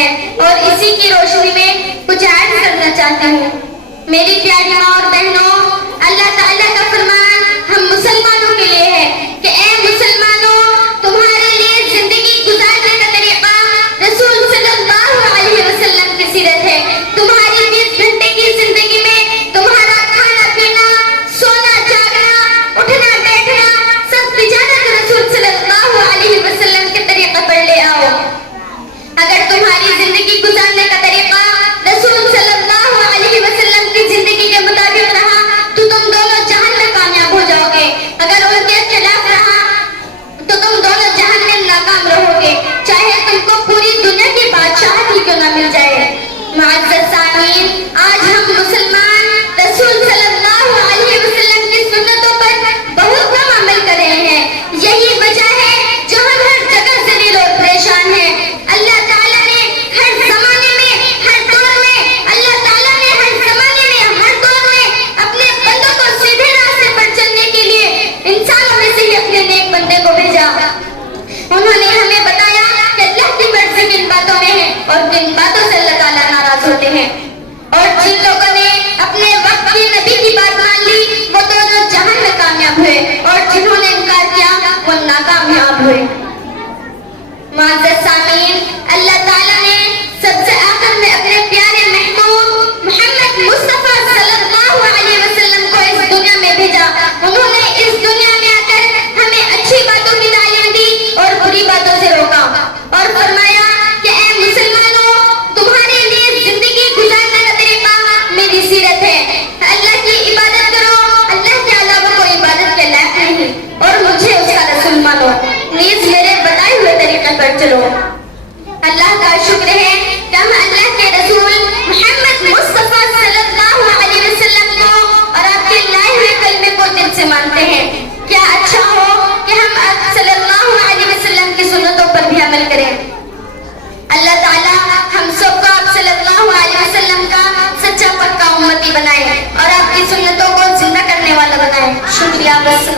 ہے اور اسی کی روشنی میں کچھ عرض کرنا چاہتی ہوں۔ میری پیاری ماں اور بہنوں، اللہ تعالیٰ کا فرمان ہم مسلمانوں کے لیے ہے کہ اے مسلمانوں، تمہارے لیے زندگی گزارنے کا طریقہ رسول صلی اللہ علیہ وسلم کی سیرت ہے۔ تمہاری 20 گھنٹے کی زندگی میں تمہارا کھانا پینا، سونا جاگنا، اٹھنا بیٹھنا سب تجارت رسول صلی اللہ علیہ وسلم کے طریقے پر لے آؤ۔ اگر تمہاری زندگی گزارنے کا طریقہ رسول صلی اللہ علیہ وسلم کی زندگی کے مطابق رہا تو تم دونوں جہان میں کامیاب ہو جاؤ گے، اگر ان کے خلاف رہا تو تم دونوں جہان میں ناکام رہو گے، چاہے تم کو پوری دنیا کی بادشاہت ہی کیوں نہ مل جائے۔ معزز سامعین، آج ہم مسلمان رسول صلی اللہ علیہ وسلم کی سنتوں پر بہت کم عمل کر رہے ہیں، یہی وجہ ہے جو ہم ہر جگہ ذلیل اور پریشان ہیں۔ اللہ تعالیٰ نے ہر زمانے میں، ہر دور میں، اللہ تعالیٰ نے ہر زمانے میں، ہر دور میں اپنے بندوں کو سیدھے راستے پر چلنے کے لیے انسانوں میں سے ہی اپنے نیک بندے کو بھیجا۔ انہوں نے ہمیں بتایا کہ اللہ کی مرضی کن باتوں میں ہے اور کن باتوں سے اللہ تعالیٰ ناراض ہوتے ہیں، اور جن لوگوں نے اپنے وقت کی نبی کی بات مان لی وہ دونوں جہان میں کامیاب ہوئے، اور جنہوں نے انکار کیا وہ ناکامیاب ہوئے۔ معزز سامعین، اللہ تعالیٰ نے سب سے آخر میں اپنے پیارے محبوب محمد مصطفیٰ صلی اللہ علیہ وسلم کو اس دنیا میں بھیجا۔ انہوں نے اس دنیا میں آ کر ہمیں اچھی باتوں کی تعلیم دی اور بری باتوں سے روکا، اور فرمایا کہ اے مسلمانوں، تمہارے لیے زندگی گزارنے کا طریقہ میری سیرت ہے۔ اللہ کی عبادت کرو، اللہ کے علاوہ کوئی عبادت کے لائق نہیں، اور مجھے اس کا رسول مانو، نیز میرے بتائے ہوئے طریقے پر چلو۔ اللہ کا شکر ہے کہ ہم اللہ کے رسول محمد مصطفیٰ صلی اللہ علیہ وسلم کو اور آپ کے لائے ہوئے کلمے کو دل سے مانتے ہیں۔ کیا اچھا ہو کہ ہم صلی اللہ علیہ وسلم کی سنتوں پر بھی عمل کریں۔ اللہ تعالیٰ ہم سب کو آپ صلی اللہ علیہ وسلم کا سچا پکا امتی بنائے اور آپ کی سنتوں کو زندہ کرنے والا بنائے۔ شکریہ، بس۔